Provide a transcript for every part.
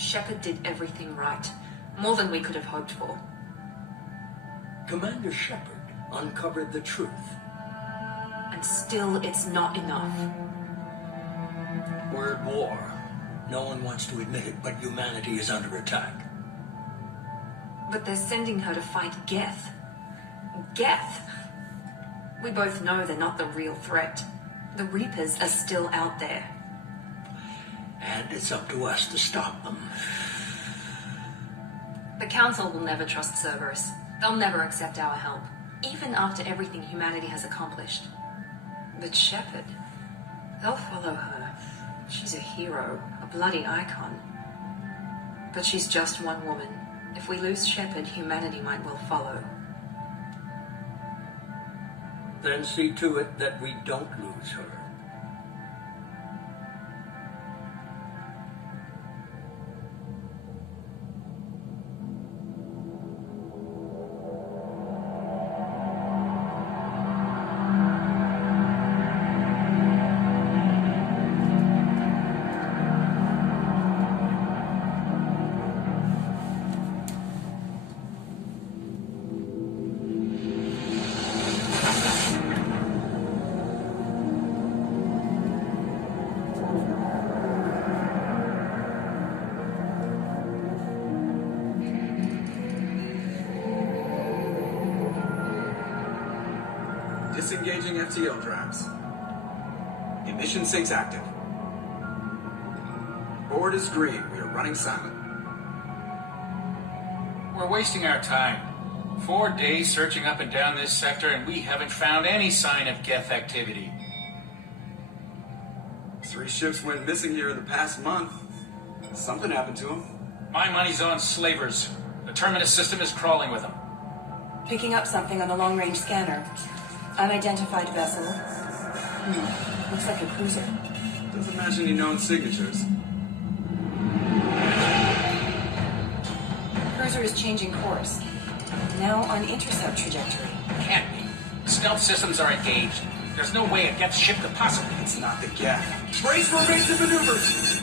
Shepard did everything right. More than we could have hoped for. Commander Shepard uncovered the truth. And still, it's not enough. We're at war. No one wants to admit it, but humanity is under attack. But they're sending her to fight Geth. Geth! We both know they're not the real threat. The Reapers are still out there. And it's up to us to stop them. The Council will never trust Cerberus. They'll never accept our help, even after everything humanity has accomplished. But Shepard, they'll follow her. She's a hero, a bloody icon. But she's just one woman. If we lose Shepard, humanity might well follow. Then see to it that we don't lose her. Disengaging FTL drives. Emission sinks active. Board is green. We are running silent. We're wasting our time. 4 days searching up and down this sector, and we haven't found any sign of Geth activity. 3 ships went missing here in the past month. Something happened to them. My money's on slavers. The Terminus system is crawling with them. Picking up something on the long-range scanner. Unidentified vessel. Looks like a cruiser. Doesn't match any known signatures. Cruiser is changing course. Now on intercept trajectory. Can't be. Stealth systems are engaged. There's no way a Geth ship could possibly... It's not the Geth. Brace for evasive maneuvers!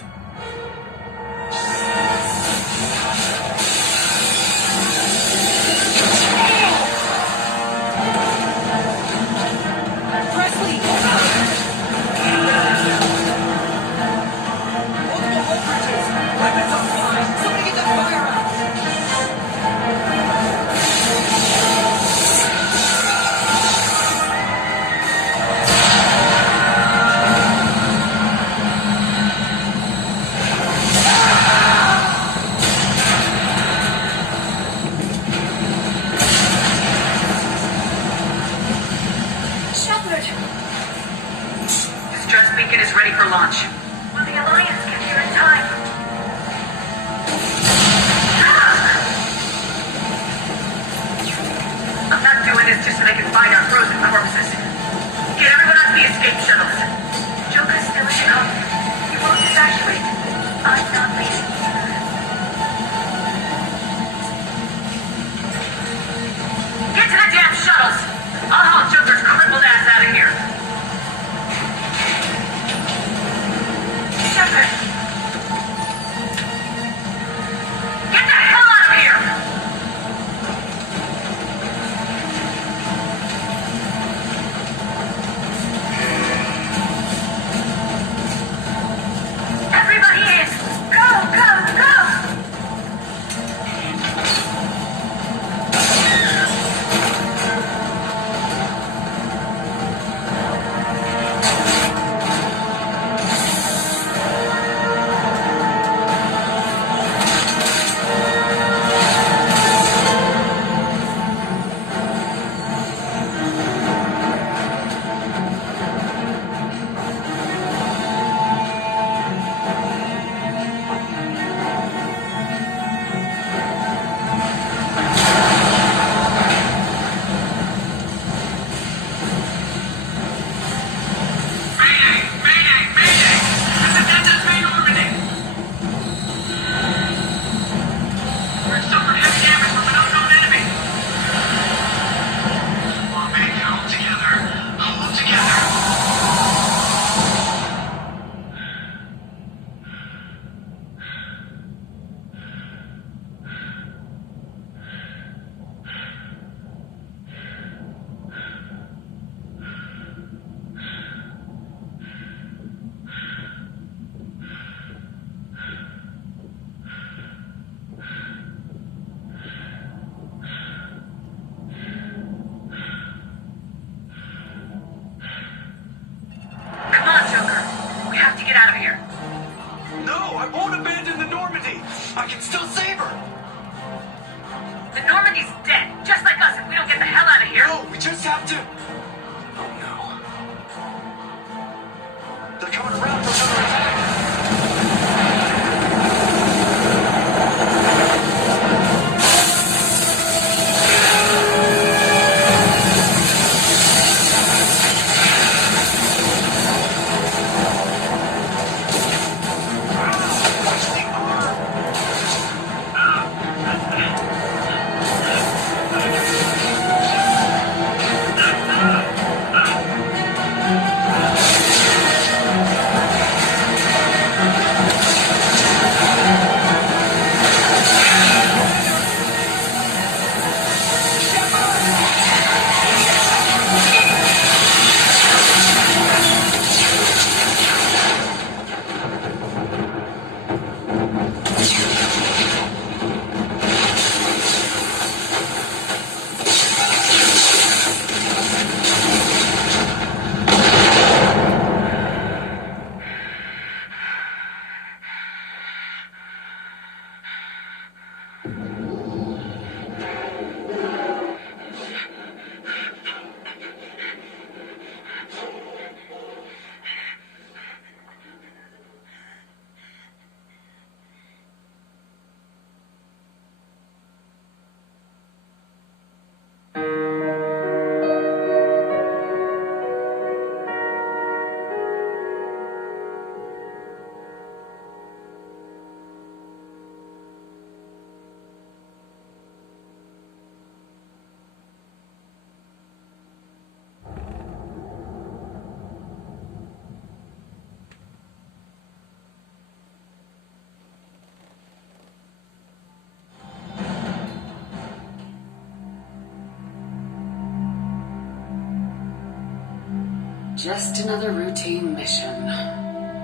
Just another routine mission.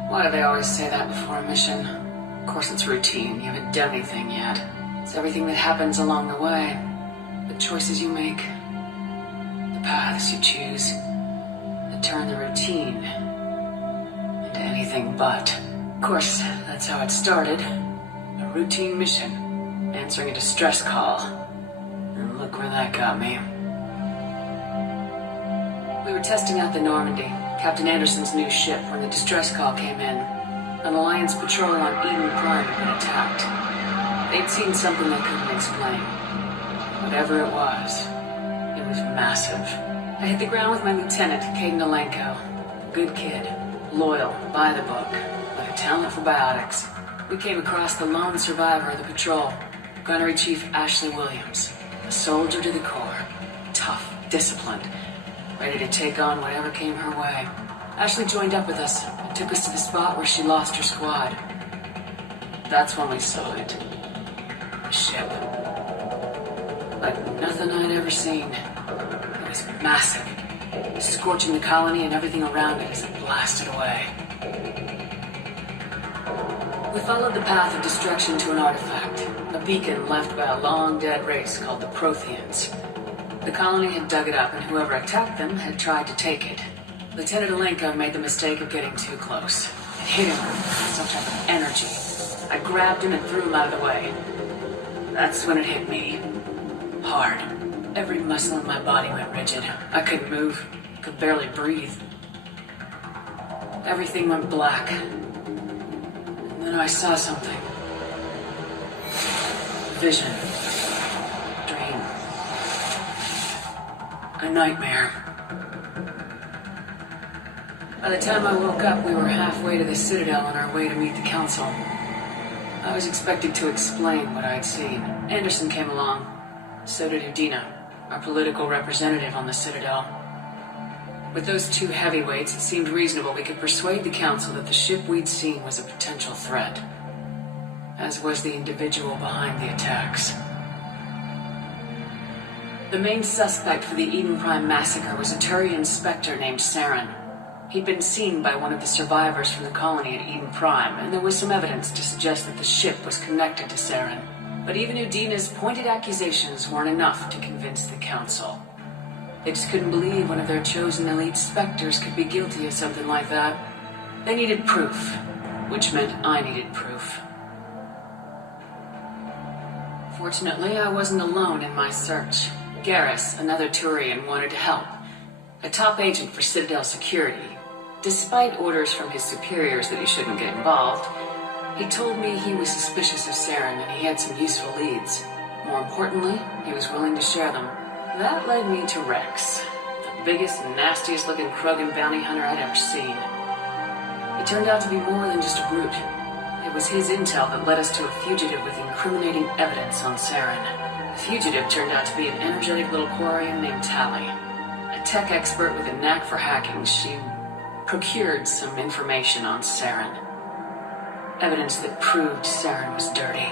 Why do they always say that before a mission? Of course it's routine, you haven't done anything yet. It's everything that happens along the way. The choices you make, the paths you choose, that turn the routine into anything but. Of course, that's how it started. A routine mission, answering a distress call. And look where that got me. We were testing out the Normandy, Captain Anderson's new ship, when the distress call came in. An Alliance patrol on Eden Prime had been attacked. They'd seen something they couldn't explain. Whatever it was massive. I hit the ground with my lieutenant, Caden Alenko. Good kid, loyal, by the book, with a talent for biotics. We came across the lone survivor of the patrol, Gunnery Chief Ashley Williams, a soldier to the core, tough, disciplined, ready to take on whatever came her way. Ashley joined up with us and took us to the spot where she lost her squad. That's when we saw it. A ship. Like nothing I'd ever seen. It was massive, scorching the colony and everything around it as it blasted away. We followed the path of destruction to an artifact, a beacon left by a long-dead race called the Protheans. The colony had dug it up, and whoever attacked them had tried to take it. Lieutenant Alenko made the mistake of getting too close. It hit him with some type of energy. I grabbed him and threw him out of the way. That's when it hit me. Hard. Every muscle in my body went rigid. I couldn't move, could barely breathe. Everything went black. And then I saw something. Vision. Dream. A nightmare. By the time I woke up, we were halfway to the Citadel on our way to meet the Council. I was expected to explain what I'd seen. Anderson came along. So did Udina, our political representative on the Citadel. With those two heavyweights, it seemed reasonable we could persuade the Council that the ship we'd seen was a potential threat, as was the individual behind the attacks. The main suspect for the Eden Prime massacre was a Turian Spectre named Saren. He'd been seen by one of the survivors from the colony at Eden Prime, and there was some evidence to suggest that the ship was connected to Saren. But even Udina's pointed accusations weren't enough to convince the Council. They just couldn't believe one of their chosen elite Spectres could be guilty of something like that. They needed proof, which meant I needed proof. Fortunately, I wasn't alone in my search. Garrus, another Turian, wanted to help. A top agent for Citadel security. Despite orders from his superiors that he shouldn't get involved, he told me he was suspicious of Saren and he had some useful leads. More importantly, he was willing to share them. That led me to Rex, the biggest and nastiest looking Krogan bounty hunter I'd ever seen. He turned out to be more than just a brute. It was his intel that led us to a fugitive with incriminating evidence on Saren. The fugitive turned out to be an energetic little Quarian named Tally. A tech expert with a knack for hacking, she procured some information on Saren. Evidence that proved Saren was dirty.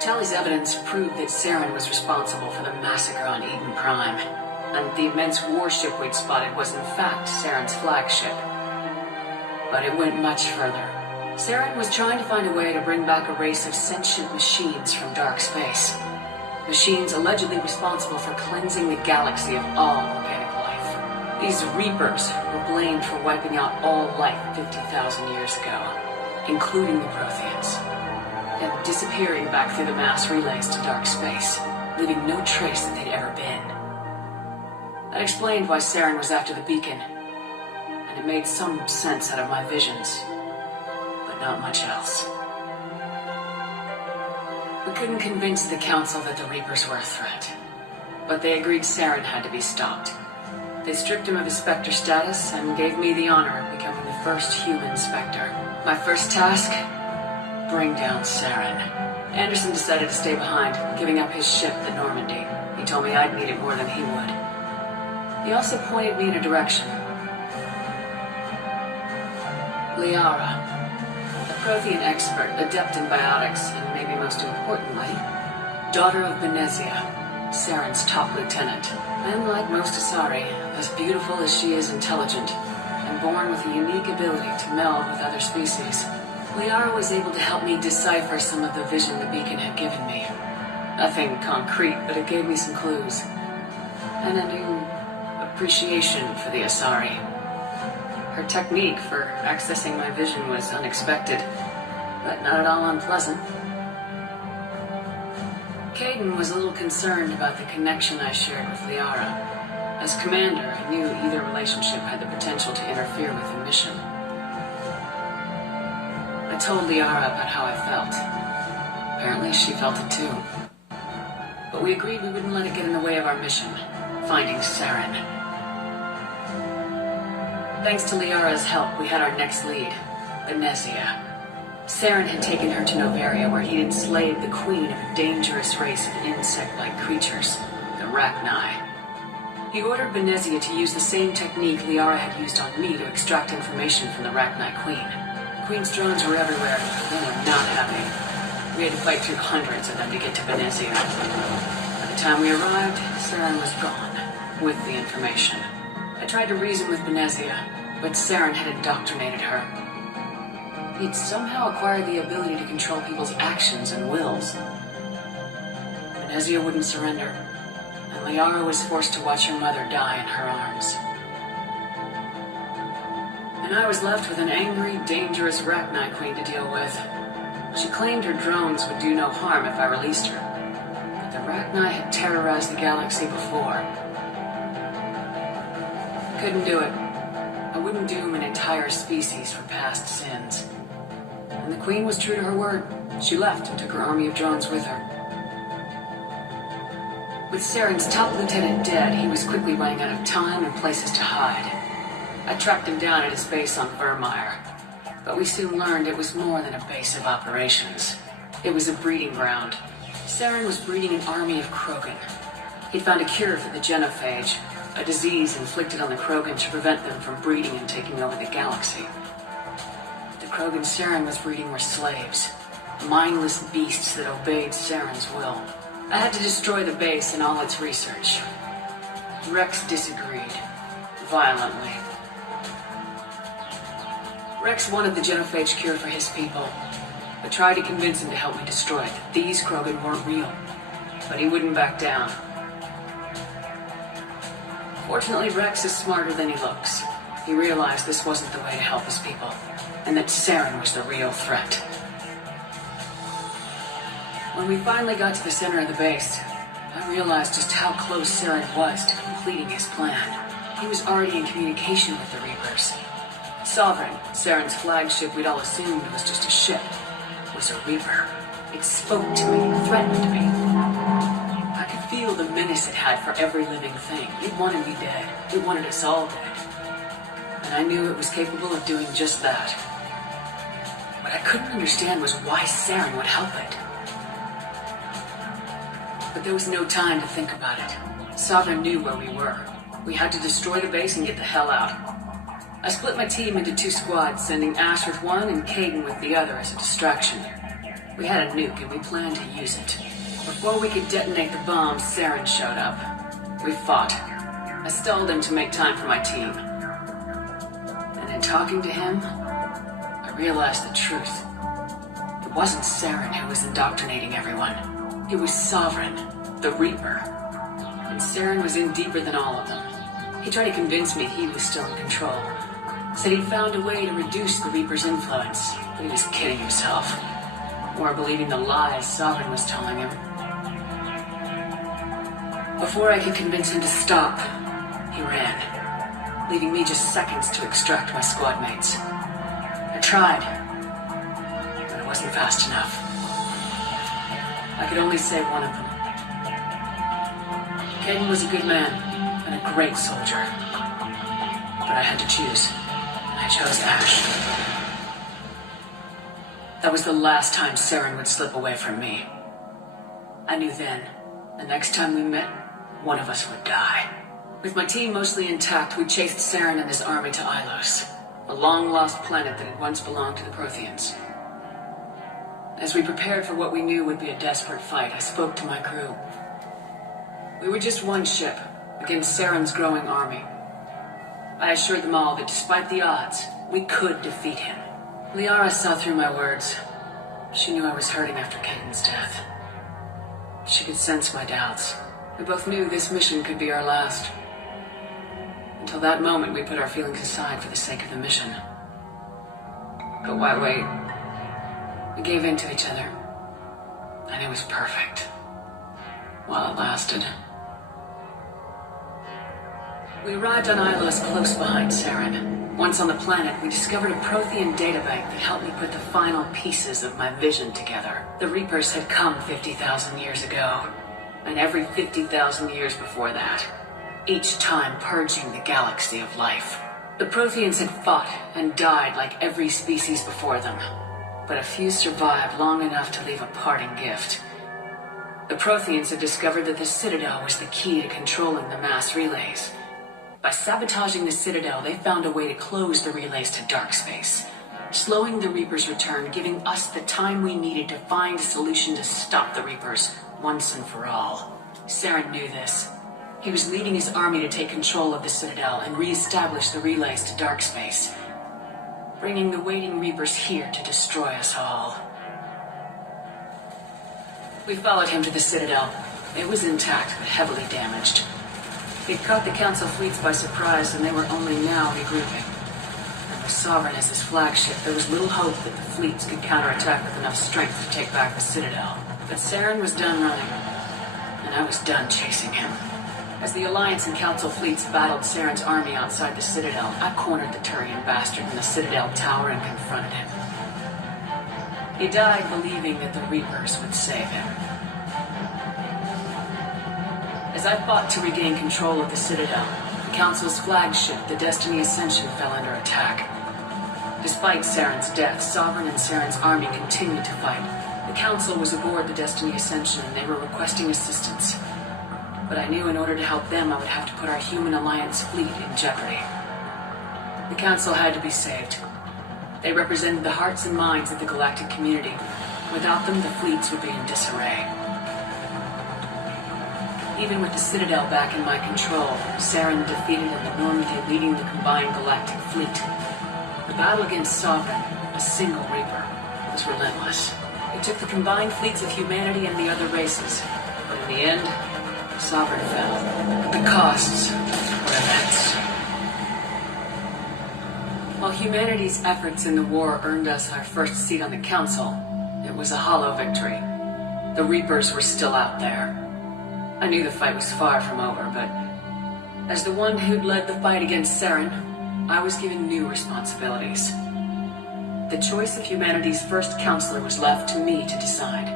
Tally's evidence proved that Saren was responsible for the massacre on Eden Prime, and the immense warship we'd spotted was in fact Saren's flagship. But it went much further. Saren was trying to find a way to bring back a race of sentient machines from dark space. Machines allegedly responsible for cleansing the galaxy of all organic life. These Reapers were blamed for wiping out all life 50,000 years ago, including the Protheans, and disappearing back through the mass relays to dark space, leaving no trace that they'd ever been. That explained why Saren was after the beacon, and it made some sense out of my visions, but not much else. We couldn't convince the Council that the Reapers were a threat, but they agreed Saren had to be stopped. They stripped him of his Spectre status and gave me the honor of becoming the first human Spectre. My first task? Bring down Saren. Anderson decided to stay behind, giving up his ship, the Normandy. He told me I'd need it more than he would. He also pointed me in a direction. Liara, a Prothean expert, adept in biotics, and maybe most importantly, daughter of Benezia. Saren's top lieutenant. And like most Asari, as beautiful as she is intelligent, and born with a unique ability to meld with other species, Liara was able to help me decipher some of the vision the beacon had given me. Nothing concrete, but it gave me some clues. And a new appreciation for the Asari. Her technique for accessing my vision was unexpected, but not at all unpleasant. Caden was a little concerned about the connection I shared with Liara. As commander, I knew either relationship had the potential to interfere with the mission. I told Liara about how I felt. Apparently she felt it too. But we agreed we wouldn't let it get in the way of our mission, finding Saren. Thanks to Liara's help, we had our next lead, Venezia. Saren had taken her to Novaria, where he'd enslaved the queen of a dangerous race of insect-like creatures, the Rachni. He ordered Venezia to use the same technique Liara had used on me to extract information from the Rachni queen. The queen's drones were everywhere, and they were not happy. We had to fight through hundreds of them to get to Venezia. By the time we arrived, Saren was gone, with the information. I tried to reason with Venezia, but Saren had indoctrinated her. He'd somehow acquired the ability to control people's actions and wills. Venezia wouldn't surrender, and Liara was forced to watch her mother die in her arms. And I was left with an angry, dangerous Rachni queen to deal with. She claimed her drones would do no harm if I released her, but the Rachni had terrorized the galaxy before. Couldn't do it. I wouldn't doom an entire species for past sins. And the queen was true to her word. She left and took her army of drones with her. With Saren's top lieutenant dead, he was quickly running out of time and places to hide. I tracked him down at his base on Vermeer, but we soon learned it was more than a base of operations. It was a breeding ground. Saren was breeding an army of Krogan. He'd found a cure for the genophage, a disease inflicted on the Krogan to prevent them from breeding and taking over the galaxy. The Krogan Saren was breeding were slaves, mindless beasts that obeyed Saren's will. I had to destroy the base and all its research. Rex disagreed, violently. Rex wanted the genophage cure for his people. I tried to convince him to help me destroy it, that these Krogan weren't real. But he wouldn't back down. Fortunately, Rex is smarter than he looks. He realized this wasn't the way to help his people, and that Saren was the real threat. When we finally got to the center of the base, I realized just how close Saren was to completing his plan. He was already in communication with the Reapers. Sovereign, Saren's flagship we'd all assumed was just a ship, was a Reaper. It spoke to me, threatened me. I could feel the menace it had for every living thing. It wanted me dead. It wanted us all dead. And I knew it was capable of doing just that. What I couldn't understand was why Saren would help it. But there was no time to think about it. Sovereign knew where we were. We had to destroy the base and get the hell out. I split my team into 2 squads, sending Ash with one and Caden with the other as a distraction. We had a nuke and we planned to use it. Before we could detonate the bomb, Saren showed up. We fought. I stalled him to make time for my team. And in talking to him, I realized the truth. It wasn't Saren who was indoctrinating everyone. It was Sovereign, the Reaper. And Saren was in deeper than all of them. He tried to convince me he was still in control. Said he'd found a way to reduce the Reaper's influence, but he was kidding himself. Or believing the lies Sovereign was telling him. Before I could convince him to stop, he ran, leaving me just seconds to extract my squad mates. I tried, but it wasn't fast enough. I could only save one of them. Caden was a good man and a great soldier, but I had to choose. I chose Ash. That was the last time Saren would slip away from me. I knew then, the next time we met, one of us would die. With my team mostly intact, we chased Saren and his army to Ilos, a long-lost planet that had once belonged to the Protheans. As we prepared for what we knew would be a desperate fight, I spoke to my crew. We were just one ship against Saren's growing army. I assured them all that despite the odds, we could defeat him. Liara saw through my words. She knew I was hurting after Caden's death. She could sense my doubts. We both knew this mission could be our last. Until that moment, we put our feelings aside for the sake of the mission. But why wait? We gave in to each other. And it was perfect. While it lasted. We arrived on Ilos close behind Saren. Once on the planet, we discovered a Prothean databank that helped me put the final pieces of my vision together. The Reapers had come 50,000 years ago. And every 50,000 years before that. Each time purging the galaxy of life. The Protheans had fought and died like every species before them. But a few survived long enough to leave a parting gift. The Protheans had discovered that the Citadel was the key to controlling the mass relays. By sabotaging the Citadel, they found a way to close the relays to dark space, slowing the Reapers' return, giving us the time we needed to find a solution to stop the Reapers once and for all. Saren knew this. He was leading his army to take control of the Citadel and re-establish the relays to dark space, bringing the waiting Reapers here to destroy us all. We followed him to the Citadel. It was intact, but heavily damaged. He'd caught the Council fleets by surprise, and they were only now regrouping. And with Sovereign as his flagship, there was little hope that the fleets could counterattack with enough strength to take back the Citadel. But Saren was done running, and I was done chasing him. As the Alliance and Council fleets battled Saren's army outside the Citadel, I cornered the Turian bastard in the Citadel tower and confronted him. He died believing that the Reapers would save him. As I fought to regain control of the Citadel, the Council's flagship, the Destiny Ascension, fell under attack. Despite Saren's death, Sovereign and Saren's army continued to fight. The Council was aboard the Destiny Ascension and they were requesting assistance. But I knew in order to help them, I would have to put our human Alliance fleet in jeopardy. The Council had to be saved. They represented the hearts and minds of the galactic community. Without them, the fleets would be in disarray. Even with the Citadel back in my control, Saren defeated in the Normandy, leading the combined galactic fleet. The battle against Sovereign, a single Reaper, was relentless. It took the combined fleets of humanity and the other races. But in the end, Sovereign fell. The costs were immense. While humanity's efforts in the war earned us our first seat on the Council, it was a hollow victory. The Reapers were still out there. I knew the fight was far from over, but as the one who'd led the fight against Saren, I was given new responsibilities. The choice of humanity's first counselor was left to me to decide.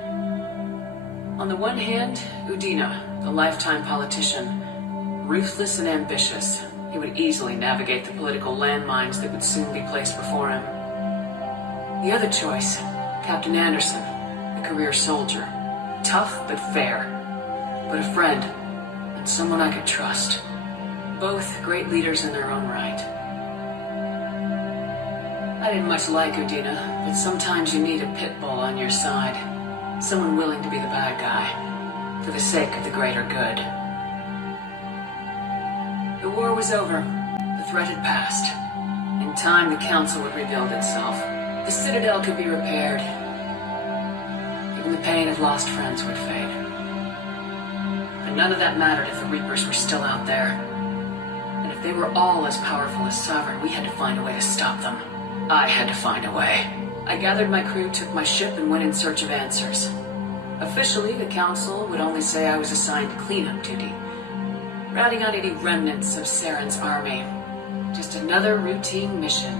On the one hand, Udina, the lifetime politician, ruthless and ambitious. He would easily navigate the political landmines that would soon be placed before him. The other choice, Captain Anderson, a career soldier, tough but fair. But a friend, and someone I could trust. Both great leaders in their own right. I didn't much like Udina, but sometimes you need a pit bull on your side. Someone willing to be the bad guy, for the sake of the greater good. The war was over. The threat had passed. In time, the Council would rebuild itself. The Citadel could be repaired. Even the pain of lost friends would fade. None of that mattered if the Reapers were still out there. And if they were all as powerful as Sovereign, we had to find a way to stop them. I had to find a way. I gathered my crew, took my ship, and went in search of answers. Officially, the Council would only say I was assigned to cleanup duty, routing out any remnants of Saren's army. Just another routine mission